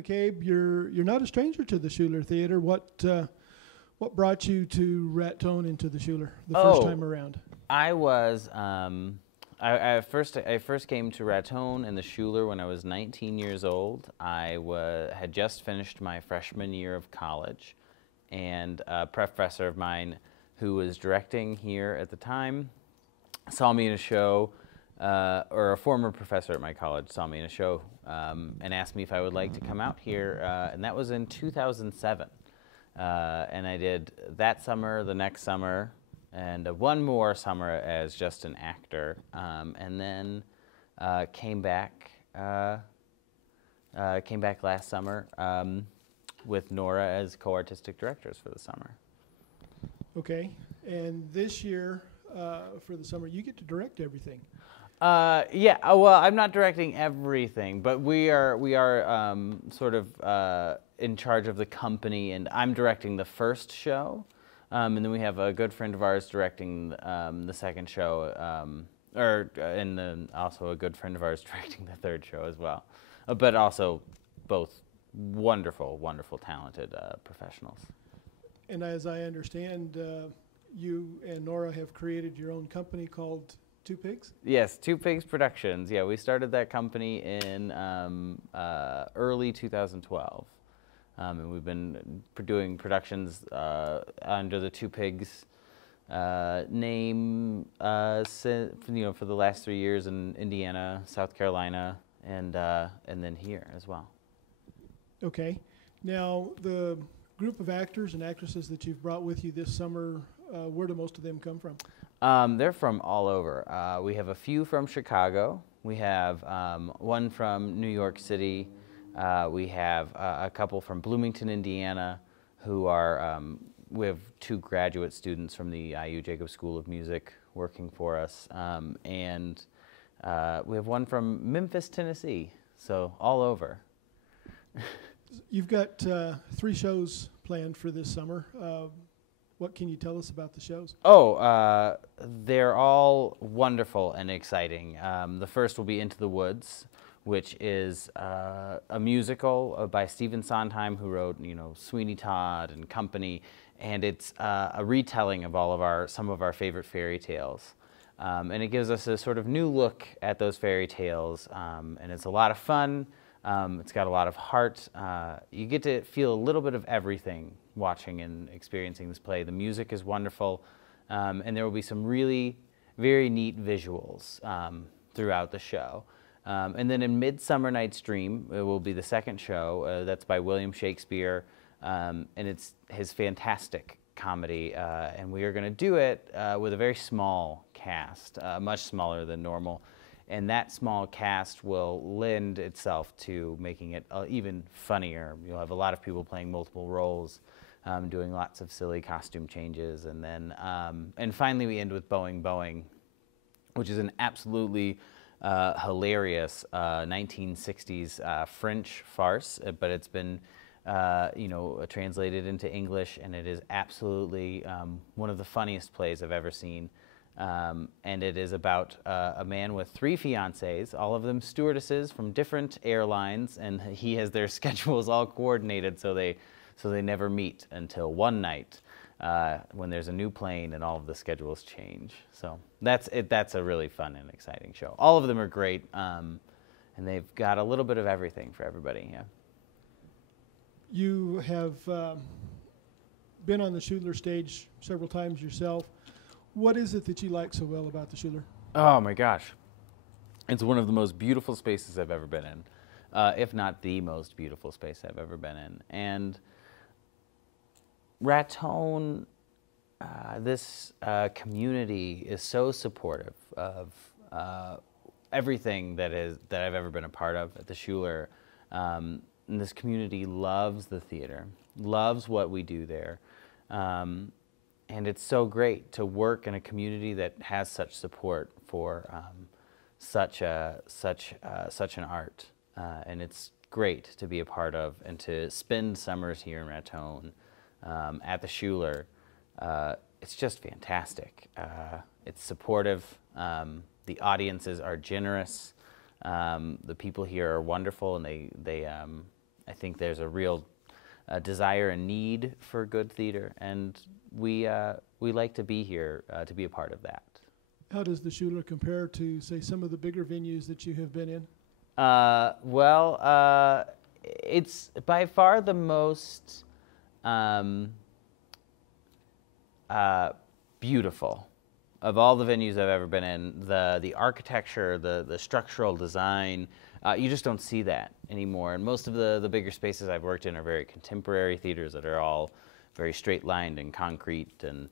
McCabe, you're not a stranger to the Shuler Theater. What brought you to Raton into the Shuler the first time around? I was I first came to Raton and the Shuler when I was 19 years old. I had just finished my freshman year of college, and a professor of mine who was directing here at the time saw me in a show, or a former professor at my college saw me in a show and asked me if I would like to come out here, and that was in 2007. And I did that summer, the next summer, and one more summer as just an actor, and then came back last summer with Nora as co-artistic directors for the summer. Okay, and this year for the summer, you get to direct everything. Yeah, well, I'm not directing everything, but we are sort of in charge of the company, and I'm directing the first show, and then we have a good friend of ours directing the second show, and then also a good friend of ours directing the third show as well, but also both wonderful, wonderful, talented professionals. And as I understand, you and Nora have created your own company called Two Pigs? Yes, Two Pigs Productions. Yeah, we started that company in early 2012. And we've been doing productions under the Two Pigs name for the last 3 years in Indiana, South Carolina, and then here as well. Okay. Now, the group of actors and actresses that you've brought with you this summer, where do most of them come from? They're from all over. We have a few from Chicago. We have one from New York City. We have a couple from Bloomington, Indiana, who are, we have 2 graduate students from the IU Jacobs School of Music working for us. And we have one from Memphis, Tennessee, so all over. You've got 3 shows planned for this summer. What can you tell us about the shows? Oh, they're all wonderful and exciting. The first will be Into the Woods, which is a musical by Stephen Sondheim, who wrote, Sweeney Todd and Company, and it's a retelling of some of our favorite fairy tales. And it gives us a sort of new look at those fairy tales, and it's a lot of fun. It's got a lot of heart. You get to feel a little bit of everything watching and experiencing this play. The music is wonderful, and there will be some really very neat visuals throughout the show. And then in Midsummer Night's Dream, it will be the second show. That's by William Shakespeare, and it's his fantastic comedy. And we are going to do it with a very small cast, much smaller than normal. And that small cast will lend itself to making it even funnier. You'll have a lot of people playing multiple roles, doing lots of silly costume changes. And then, and finally we end with Boeing Boeing, which is an absolutely hilarious 1960s French farce, but it's been translated into English, and it is absolutely one of the funniest plays I've ever seen. And it is about a man with 3 fiancées, all of them stewardesses from different airlines, and he has their schedules all coordinated so they never meet until one night when there's a new plane and all of the schedules change. So that's it. That's a really fun and exciting show. All of them are great, and they've got a little bit of everything for everybody. Yeah. You have been on the Shuler Stage several times yourself. What is it that you like so well about the Shuler? Oh my gosh. It's one of the most beautiful spaces I've ever been in, if not the most beautiful space I've ever been in. And Raton, this community is so supportive of everything that I've ever been a part of at the Shuler. And this community loves the theater, loves what we do there. And it's so great to work in a community that has such support for such an art, and it's great to be a part of and to spend summers here in Raton at the Shuler. It's just fantastic. It's supportive. The audiences are generous. The people here are wonderful, and I think there's a real desire and need for good theater, and we like to be here to be a part of that. How does the Shuler compare to, say, some of the bigger venues that you have been in? It's by far the most beautiful of all the venues I've ever been in. The architecture, the structural design, you just don't see that anymore. And most of the bigger spaces I've worked in are very contemporary theaters that are all very straight lined and concrete, and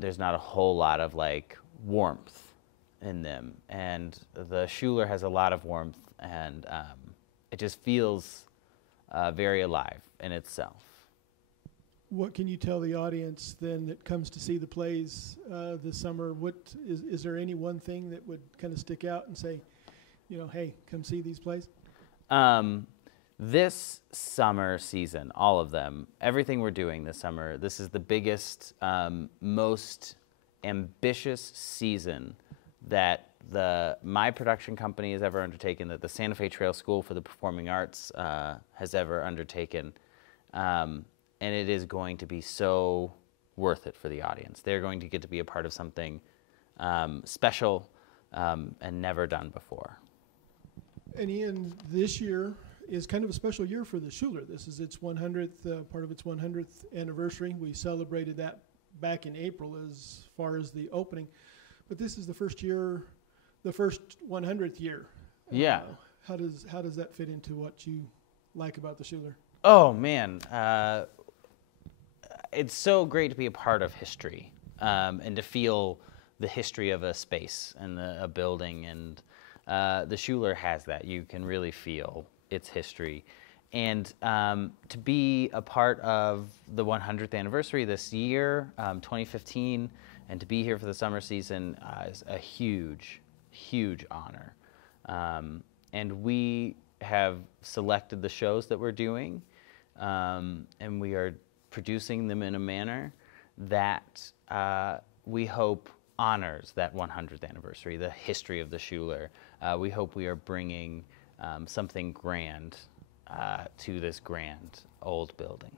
there's not a whole lot of like warmth in them. And the Shuler has a lot of warmth, and it just feels very alive in itself. What can you tell the audience then that comes to see the plays this summer? What is there any one thing that would kind of stick out and say, you know, hey, come see these plays? This summer season, all of them, everything we're doing this summer, this is the biggest, most ambitious season that my production company has ever undertaken, that the Santa Fe Trail School for the Performing Arts has ever undertaken. And it is going to be so worth it for the audience. They're going to get to be a part of something special and never done before. And Ian, this year is kind of a special year for the Shuler. This is its 100th, part of its 100th anniversary. We celebrated that back in April as far as the opening. But this is the first year, the first 100th year. Yeah. How does that fit into what you like about the Shuler? Oh, man. It's so great to be a part of history and to feel the history of a space and a building. And the Shuler has that. You can really feel its history. And to be a part of the 100th anniversary this year, 2015, and to be here for the summer season is a huge, huge honor. And we have selected the shows that we're doing, and we are producing them in a manner that we hope honors that 100th anniversary, the history of the Shuler. We hope we are bringing something grand to this grand old building.